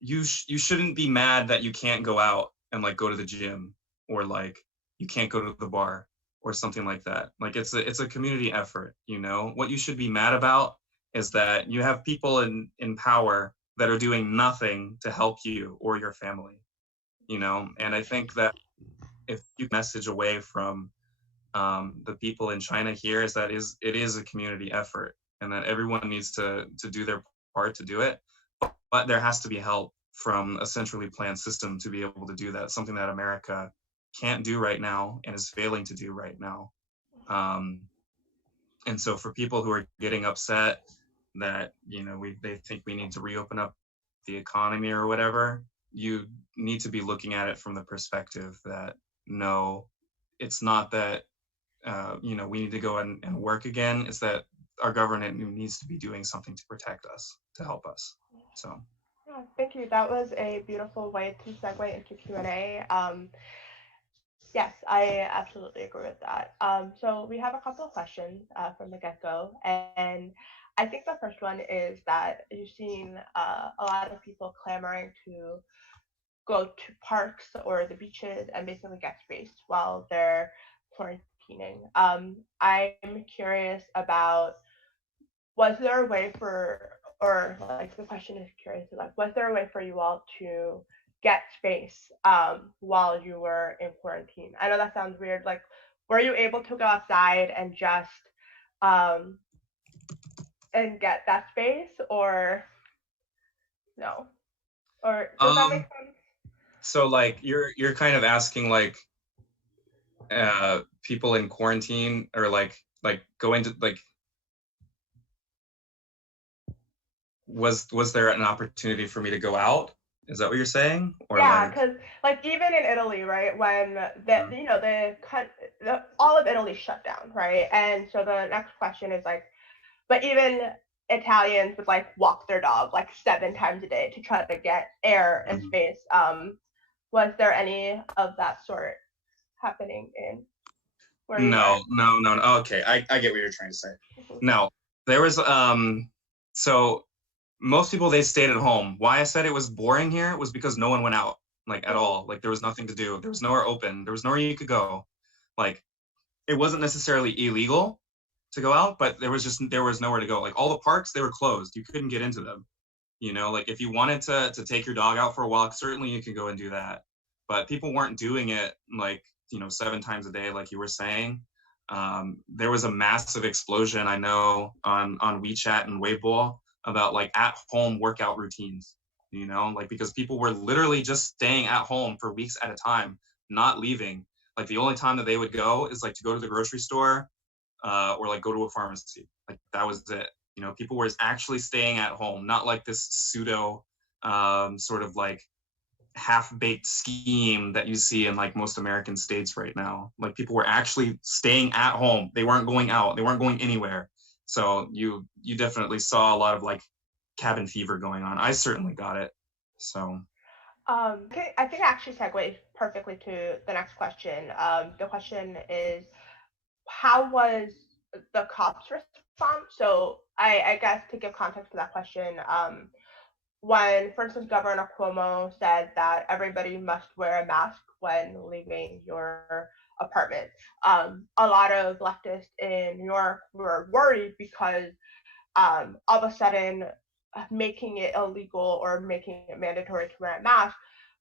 you shouldn't be mad that you can't go out and like go to the gym, or like you can't go to the bar or something like that. Like it's a community effort. What you should be mad about is that you have people in power that are doing nothing to help you or your family. And I think that if you message away from the people in China here is that it is a community effort, and that everyone needs to do their part to do it. But there has to be help from a centrally planned system to be able to do that, something that America can't do right now and is failing to do right now. Um, and so for people who are getting upset that, they think we need to reopen up the economy or whatever, you need to be looking at it from the perspective that no, it's not that we need to go and work again. It's that our government needs to be doing something to protect us, to help us. So. Yeah, thank you. That was a beautiful way to segue into Q&A. Yes, I absolutely agree with that. So we have a couple of questions from the get-go, and I think the first one is that you've seen a lot of people clamoring to go to parks or the beaches and basically get spaced while they're quarantining. I'm curious about, was there a way for, or like the question is curious, like, was there a way for you all to get space while you were in quarantine? I know that sounds weird. Like, were you able to go outside and just um, and get that space, or no? Or does that make Um, sense? so like you're kind of asking like people in quarantine, or like going to like, was there an opportunity for me to go out? Is that what you're saying? Or Yeah, like, because like even in Italy, right, when the all of Italy shut down, right, and so the next question is like, but even Italians would like walk their dog like 7 times a day to try to get air and space. Was there any of that sort happening in where you were? no, no, no, no. Okay, I get what you're trying to say. Mhm. No, there was so most people, they stayed at home. Why I said it was boring here was because no one went out, like, at Mhm. all. Like there was nothing to do. There was nowhere open. There was nowhere you could go. Like it wasn't necessarily illegal to go out, but there was nowhere to go. Like all the parks, they were closed. You couldn't get into them. Like if you wanted to take your dog out for a walk, certainly you could go and do that. But people weren't doing it like 7 times a day, like you were saying. There was a massive explosion, I know, on WeChat and Weibo about like at home workout routines. Like because people were literally just staying at home for weeks at a time, not leaving. Like the only time that they would go is like to go to the grocery store, or like go to a pharmacy. Like that was it. People were actually staying at home, not like this pseudo sort of like half-baked scheme that you see in like most American states right now. Like people were actually staying at home. They weren't going out. They weren't going anywhere. So you definitely saw a lot of like cabin fever going on. I certainly got it. So. Okay, I think it actually segues perfectly to the next question. The question is, how was the cops' response? So I guess to give context to that question, when, for instance, Governor Cuomo said that everybody must wear a mask when leaving your apartment, a lot of leftists in New York were worried because all of a sudden making it illegal or making it mandatory to wear a mask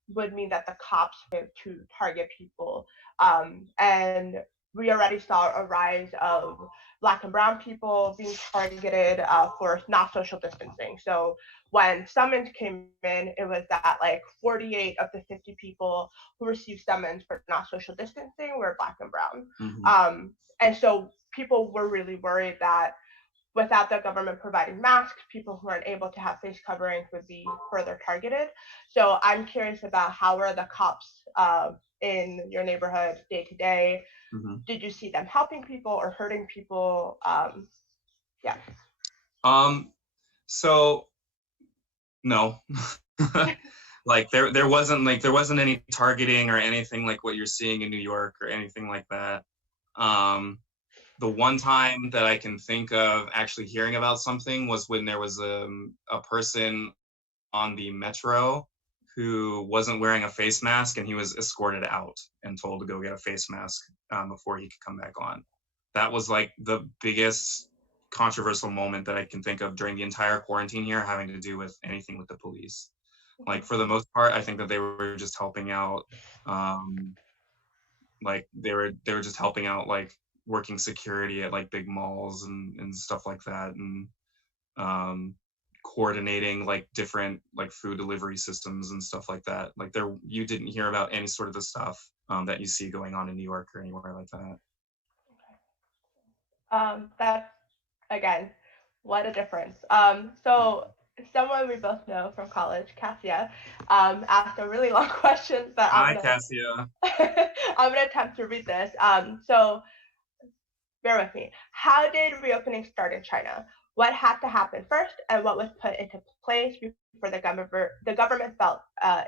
would mean that the cops were to target people. And we already saw a rise of Black and Brown people being targeted for not social distancing. So when summons came in, it was that like 48 of the 50 people who received summons for not social distancing were Black and Brown. Mm-hmm. And so people were really worried that without the government providing masks, people who aren't able to have face coverings would be further targeted. So I'm curious about how are the cops in your neighborhood day to day? Mm-hmm. Did you see them helping people or hurting people? Yeah. So no. Like there wasn't any targeting or anything like what you're seeing in New York or anything like that. Um, the one time that I can think of actually hearing about something was when there was a person on the metro who wasn't wearing a face mask, and he was escorted out and told to go get a face mask before he could come back on. That was like the biggest controversial moment that I can think of during the entire quarantine here, having to do with anything with the police. Like for the most part, I think that they were just helping out. Like they were just helping out, like working security at like big malls and stuff like that, and um, coordinating like different like food delivery systems and stuff like that. Like there, you didn't hear about any sort of the stuff that you see going on in New York or anywhere like that. That's again, what a difference. So someone we both know from college, Cassia, asked a really long question that Hi, Cassia. I'm gonna attempt to read this. So bear with me. How did reopening start in China? What had to happen first, and what was put into place before the government felt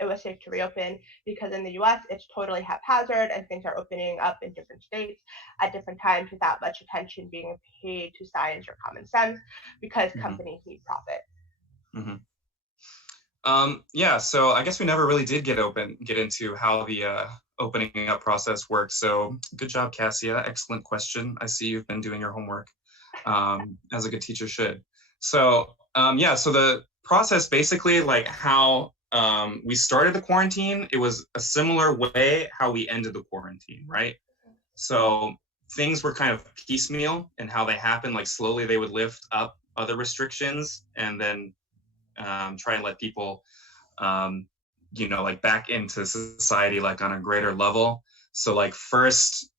it was safe to reopen? Because in the U.S., it's totally haphazard, and things are opening up in different states at different times without much attention being paid to science or common sense, because Mm-hmm. companies need profit. Mm-hmm. Yeah, so I guess we never really did get into how the opening up process works. So good job, Cassia. Excellent question. I see you've been doing your homework, as a good teacher should. So yeah, so the process basically, like how we started the quarantine, it was a similar way how we ended the quarantine, right? So things were kind of piecemeal in how they happened. Like slowly they would lift up other restrictions and then try and let people um, like back into society, like on a greater level. So like first,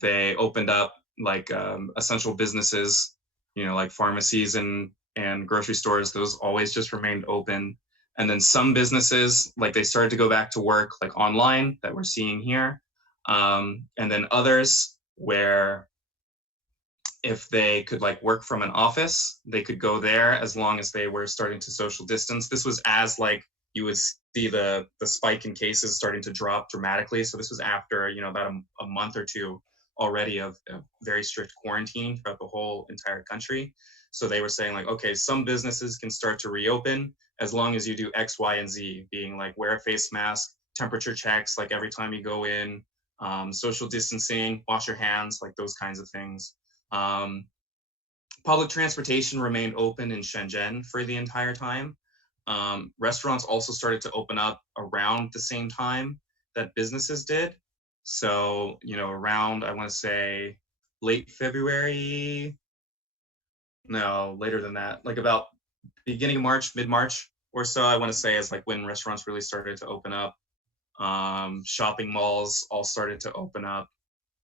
they opened up like essential businesses, like pharmacies and grocery stores. Those always just remained open. And then some businesses, like they started to go back to work like online that we're seeing here. And then others where if they could like work from an office, they could go there as long as they were starting to social distance. This was as like you would see the spike in cases starting to drop dramatically. So this was after about a month or two already of very strict quarantine throughout the whole entire country. So they were saying like, okay, some businesses can start to reopen as long as you do X, Y, and Z, being like wear a face mask, temperature checks like every time you go in, social distancing, wash your hands, like those kinds of things. Um, Public transportation remained open in Shenzhen for the entire time. Restaurants also started to open up around the same time that businesses did. So, around, I want to say late February, no, later than that, like about beginning of March, mid March or so, I want to say is like when restaurants really started to open up. Shopping malls all started to open up.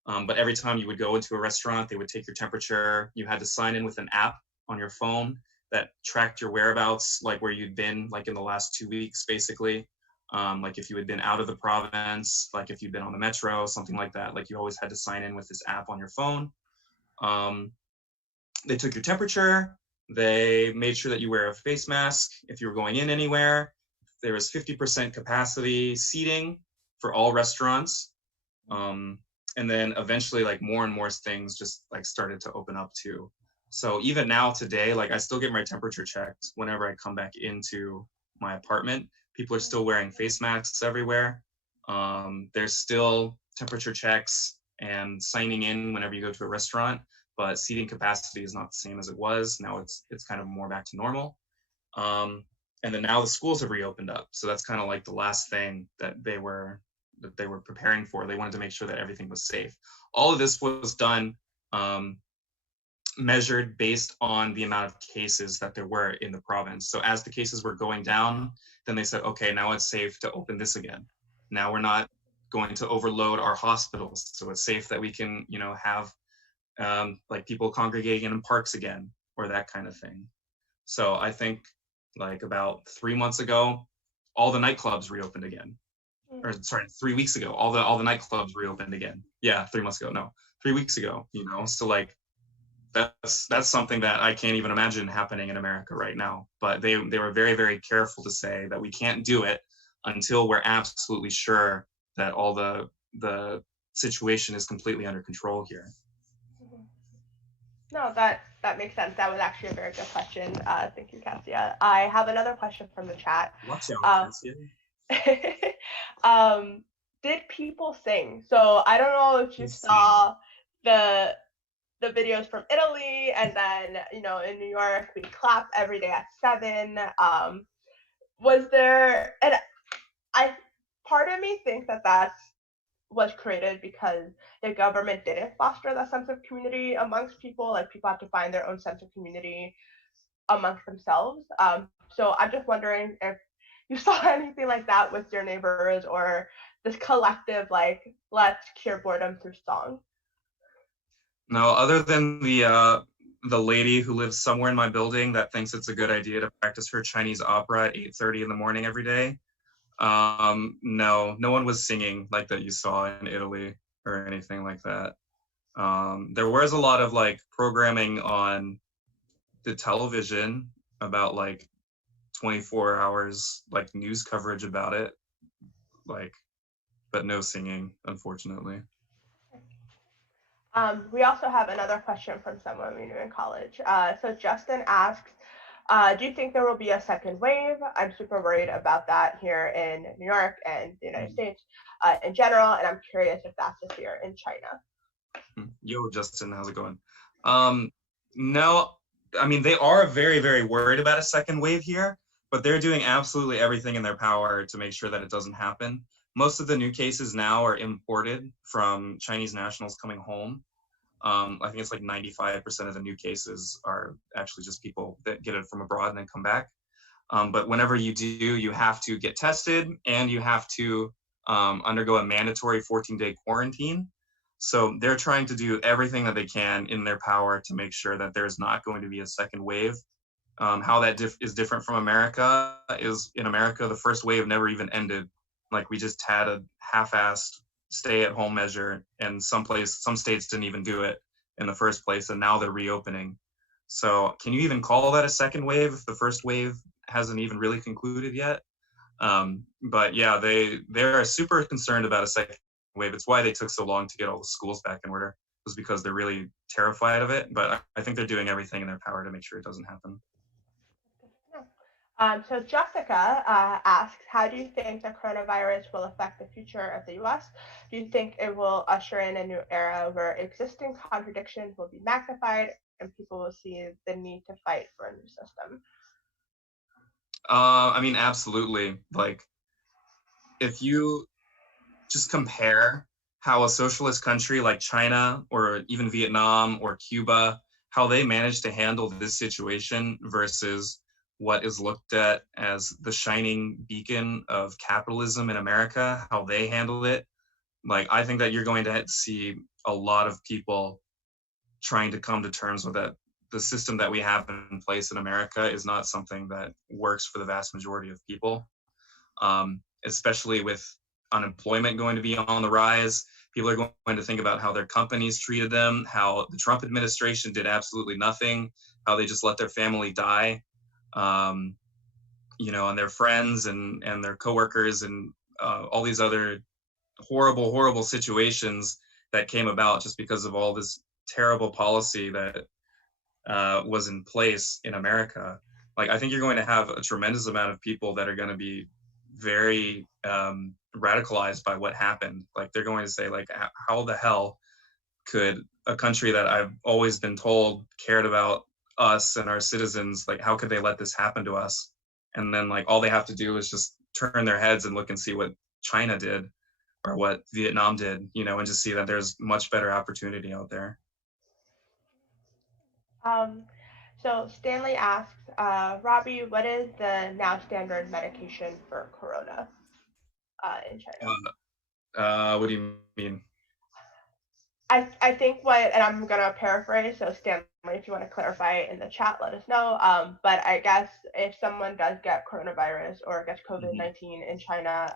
But every time you would go into a restaurant, they would take your temperature. You had to sign in with an app on your phone that tracked your whereabouts, like where you'd been, like in the last 2 weeks, basically. Like if you had been out of the province, like if you'd been on the metro, something like that. Like you always had to sign in with this app on your phone. Um, they took your temperature. They made sure that you wear a face mask if you were going in anywhere. There was 50% capacity seating for all restaurants. And then eventually like more and more things just like started to open up too. So even now today, like I still get my temperature checked whenever I come back into my apartment. People are still wearing face masks everywhere. There's still temperature checks and signing in whenever you go to a restaurant, but seating capacity is not the same as it was. Now it's kind of more back to normal. And then now the schools have reopened up. So that's kind of like the last thing that they were they were preparing for. They wanted to make sure that everything was safe. All of this was done, measured based on the amount of cases that there were in the province. So as the cases were going down, then they said, okay, now it's safe to open this again. Now we're not going to overload our hospitals, so it's safe that we can, have like people congregating in parks again, or that kind of thing. So I think like about 3 months ago, all the nightclubs reopened again. Or sorry, 3 weeks ago, all the nightclubs reopened again. Yeah, 3 months ago. No, 3 weeks ago. So like that's something that I can't even imagine happening in America right now. But they were very, very careful to say that we can't do it until we're absolutely sure that all the situation is completely under control here. No, that makes sense. That was actually a very good question. Thank you, Cassia. I have another question from the chat. Watch out, Cassia. Did people sing? So I don't know if you saw the videos from Italy, and then in New York we clap every day at 7. Was there, and I part of me thinks that was created because the government didn't foster that sense of community amongst people. Like, people have to find their own sense of community amongst themselves. So I'm just wondering if you saw anything like that with your neighbors, or this collective, like, let's cure boredom through song. No, other than the lady who lives somewhere in my building that thinks it's a good idea to practice her Chinese opera at 8:30 in the morning every day. No one was singing like that you saw in Italy or anything like that. There was a lot of like programming on the television about like 24 hours like news coverage about it, like, but no singing, unfortunately. We also have another question from someone we knew in college. So Justin asks, do you think there will be a second wave? I'm super worried about that here in New York and the United States in general, and I'm curious if that's a fear in China. Yo, Justin, how's it going? No, I mean, they are very, very worried about a second wave here, but they're doing absolutely everything in their power to make sure that it doesn't happen. Most of the new cases now are imported from Chinese nationals coming home. I think it's like 95% of the new cases are actually just people that get it from abroad and then come back. But whenever you do, you have to get tested, and you have to undergo a mandatory 14-day quarantine. So they're trying to do everything that they can in their power to make sure that there's not going to be a second wave. How that is different from America is, in America, the first wave never even ended. Like, we just had a half-assed stay-at-home measure, and some states didn't even do it in the first place, and now they're reopening. So can you even call that a second wave if the first wave hasn't even really concluded yet? But yeah, they're super concerned about a second wave. It's why they took so long to get all the schools back in order, was because they're really terrified of it. But I think they're doing everything in their power to make sure it doesn't happen. So Jessica asks, how do you think the coronavirus will affect the future of the U.S.? Do you think it will usher in a new era where existing contradictions will be magnified and people will see the need to fight for a new system? I mean, absolutely. Like, if you just compare how a socialist country like China or even Vietnam or Cuba, how they managed to handle this situation versus what is looked at as the shining beacon of capitalism in America, how they handle it. Like, I think that you're going to see a lot of people trying to come to terms with that. The system that we have in place in America is not something that works for the vast majority of people, especially with unemployment going to be on the rise. People are going to think about how their companies treated them, how the Trump administration did absolutely nothing, how they just let their family die, and their friends and their coworkers and all these other horrible, horrible situations that came about just because of all this terrible policy that was in place in America. Like, I think you're going to have a tremendous amount of people that are going to be very radicalized by what happened. Like, they're going to say, like, how the hell could a country that I've always been told cared about us and our citizens, like, how could they let this happen to us? And then, like, all they have to do is just turn their heads and look and see what China did. or what Vietnam did, and just see that there's much better opportunity out there. Um, so Stanley asks, Robbie, what is the now standard medication for corona in China? What do you mean? I think and I'm gonna paraphrase. So Stanley, if you want to clarify in the chat, let us know. But I guess if someone does get coronavirus or gets COVID-19 in China,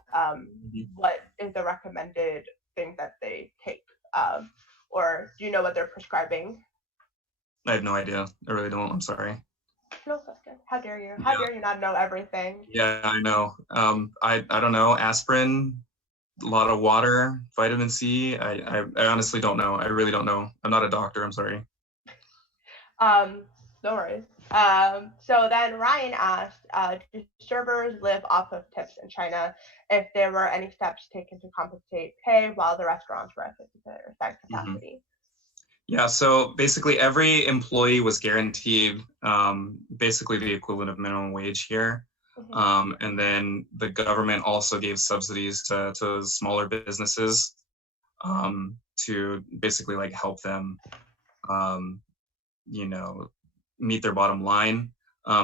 what is the recommended thing that they take? Or do you know what they're prescribing? I have no idea. I really don't. I'm sorry. No question. How dare you? How dare you not know everything? Yeah, I know. I don't know. Aspirin, a lot of water, vitamin C. I honestly don't know. I really don't know. I'm not a doctor. I'm sorry. No worries. So then Ryan asked, do servers live off of tips in China? If there were any steps taken to compensate pay while the restaurants were at 50% capacity? Yeah, so basically every employee was guaranteed basically the equivalent of minimum wage here. And then the government also gave subsidies to smaller businesses to basically like help them, meet their bottom line.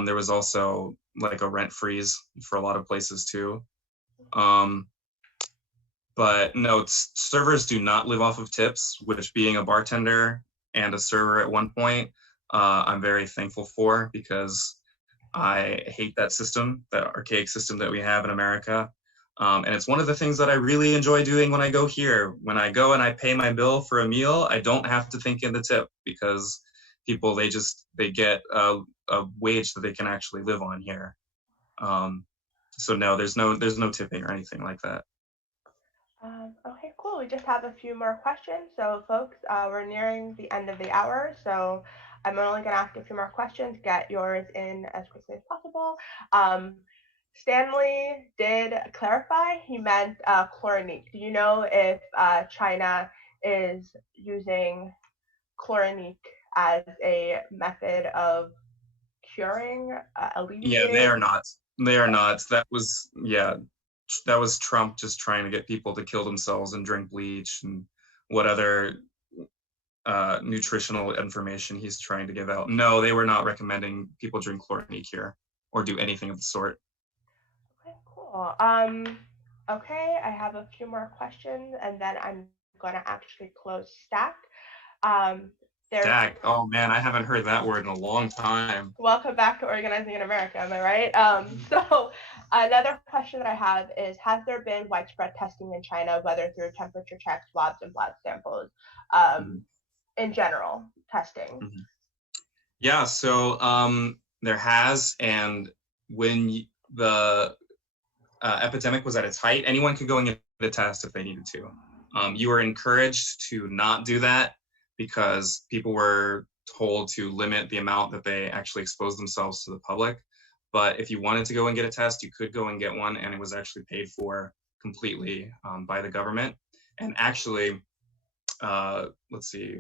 There was also like a rent freeze for a lot of places too. But no, servers do not live off of tips, which being a bartender and a server at one point, I'm very thankful for, because I hate that system, that archaic system that we have in America. And it's one of the things that I really enjoy doing when I go here. When I go and I pay my bill for a meal, I don't have to think in the tip, because people, they get a wage that they can actually live on here. So no, there's no tipping or anything like that. Okay, cool. We just have a few more questions. So folks, we're nearing the end of the hour. So I'm only going to ask a few more questions. Get yours in as quickly as possible. Stanley did clarify. He meant chlorinique. Do you know if China is using chlorinique as a method of curing, alleviating? Yeah, they are not. They are not. That was Trump just trying to get people to kill themselves and drink bleach and what other nutritional information he's trying to give out. No, they were not recommending people drink chlorinique here or do anything of the sort. Okay, cool. Okay, I have a few more questions, and then I'm going to actually close Stack. Stack. Oh man, I haven't heard that word in a long time. Welcome back to Organizing in America, am I right? So another question that I have is, has there been widespread testing in China, whether through temperature checks, swabs, and blood samples, in general, testing? Yeah, so there has, and when the epidemic was at its height, anyone could go and get a test if they needed to. You were encouraged to not do that because people were told to limit the amount that they actually exposed themselves to the public. But if you wanted to go and get a test, you could go and get one, and it was actually paid for completely by the government. And actually, let's see,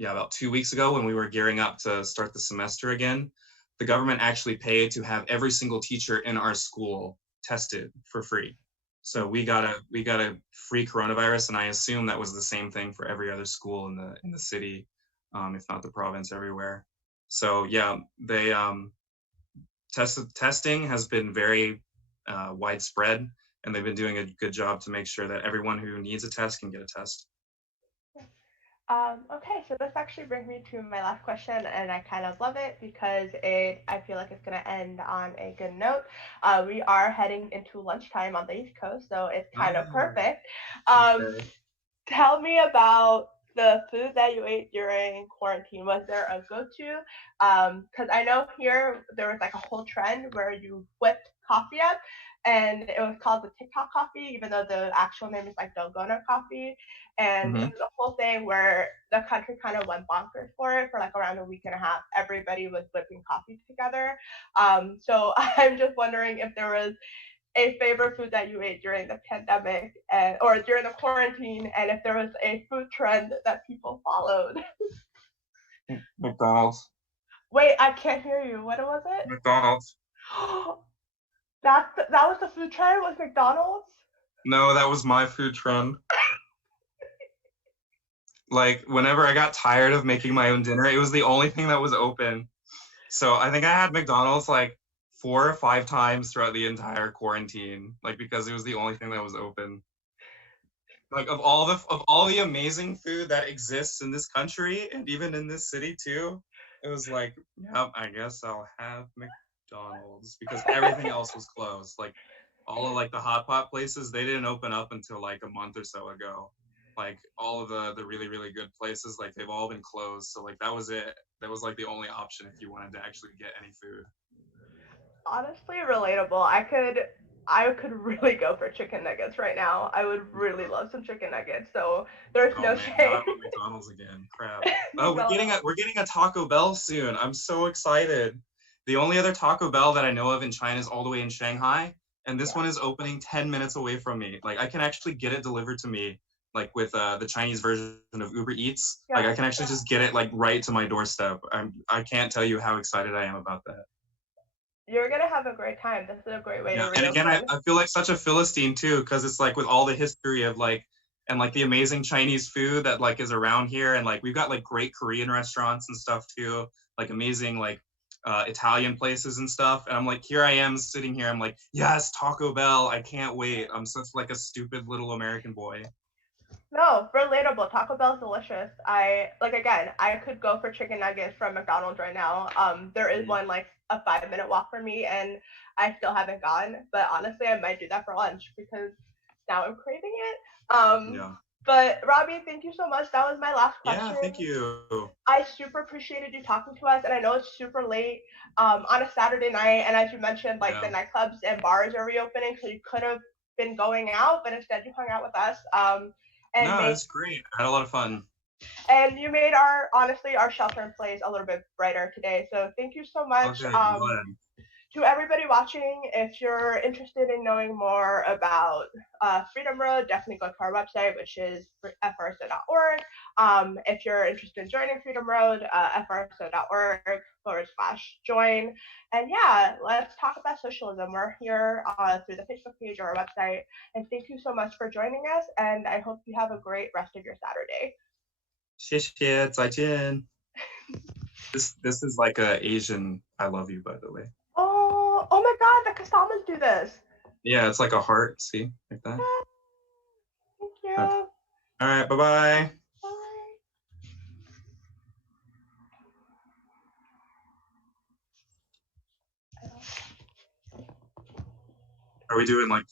about 2 weeks ago when we were gearing up to start the semester again, the government actually paid to have every single teacher in our school tested for free. So we got a free coronavirus, and I assume that was the same thing for every other school in the city, if not the province, everywhere. So yeah, they testing has been very widespread, and they've been doing a good job to make sure that everyone who needs a test can get a test. Okay, so this actually brings me to my last question, and I kind of love it because I feel like it's going to end on a good note. We are heading into lunchtime on the East Coast, so it's kind of perfect. Okay. Tell me about the food that you ate during quarantine. Was there a go-to? Because I know here there was like a whole trend where you whipped coffee up, and it was called the TikTok coffee, even though the actual name is like Dalgona coffee. And it was a whole thing where the country kind of went bonkers for it for like around a week and a half. Everybody was whipping coffee together. So I'm just wondering if there was a favorite food that you ate during the pandemic or during the quarantine, and if there was a food trend that people followed. McDonald's. Wait, I can't hear you. What was it? McDonald's. that was the food trend, was McDonald's? No, that was my food trend. Like whenever I got tired of making my own dinner, it was the only thing that was open. So I think I had McDonald's like 4 or 5 times throughout the entire quarantine, like because it was the only thing that was open. Like of all the amazing food that exists in this country and even in this city too, it was like, yep, I guess I'll have McDonald's because everything else was closed. Like all of like the hot pot places, they didn't open up until like a month or so ago. Like all of the really really good places, like they've all been closed. So like that was it. That was like the only option if you wanted to actually get any food. Honestly, relatable. I could really go for chicken nuggets right now. I would really love some chicken nuggets. So there's Oh no man, now I shame. want McDonald's again. Crap. Oh, No. we're getting a Taco Bell soon. I'm so excited. The only other Taco Bell that I know of in China is all the way in Shanghai, and this Yeah. one is opening 10 minutes away from me. Like I can actually get it delivered to me, like with the Chinese version of Uber Eats. Like Yeah. I can actually just get it like right to my doorstep. I can't tell you how excited I am about that. You're gonna have a great time. This is a great way to Yeah, and again, reopen. I feel like such a Philistine too, because it's like with all the history of like and like the amazing Chinese food that like is around here, and like we've got like great Korean restaurants and stuff too, like amazing like Italian places and stuff. And I'm like, here I am sitting here. I'm like, yes, Taco Bell. I can't wait. I'm such like a stupid little American boy. No, relatable. Taco Bell's delicious. I like again. I could go for chicken nuggets from McDonald's right now. There is Mhm. one like a 5 minute walk from me, and I still haven't gone. But honestly, I might do that for lunch because now I'm craving it. Yeah. But Robbie, thank you so much. That was my last Yeah. question. Thank you. I super appreciated you talking to us, and I know it's super late on a Saturday night. And as you mentioned, like the Yeah. nightclubs and bars are reopening, so you could have been going out, but instead you hung out with us. And No, made it's great. I had a lot of fun. and you made our honestly our shelter in place a little bit brighter today. So thank you so much. Okay. I'm glad. To everybody watching, if you're interested in knowing more about Freedom Road, definitely go to our website, which is FRSO.org. If you're interested in joining Freedom Road, FRSO.org/join. And yeah, let's talk about socialism. We're here through the Facebook page or our website. And thank you so much for joining us. And I hope you have a great rest of your Saturday. 谢谢，再见. This is like a Asian I love you, by the way. Oh my God, the Kasamas do this. Yeah, it's like a heart. See, like that. Thank Okay. you. All right. Bye bye. Bye. Are we doing like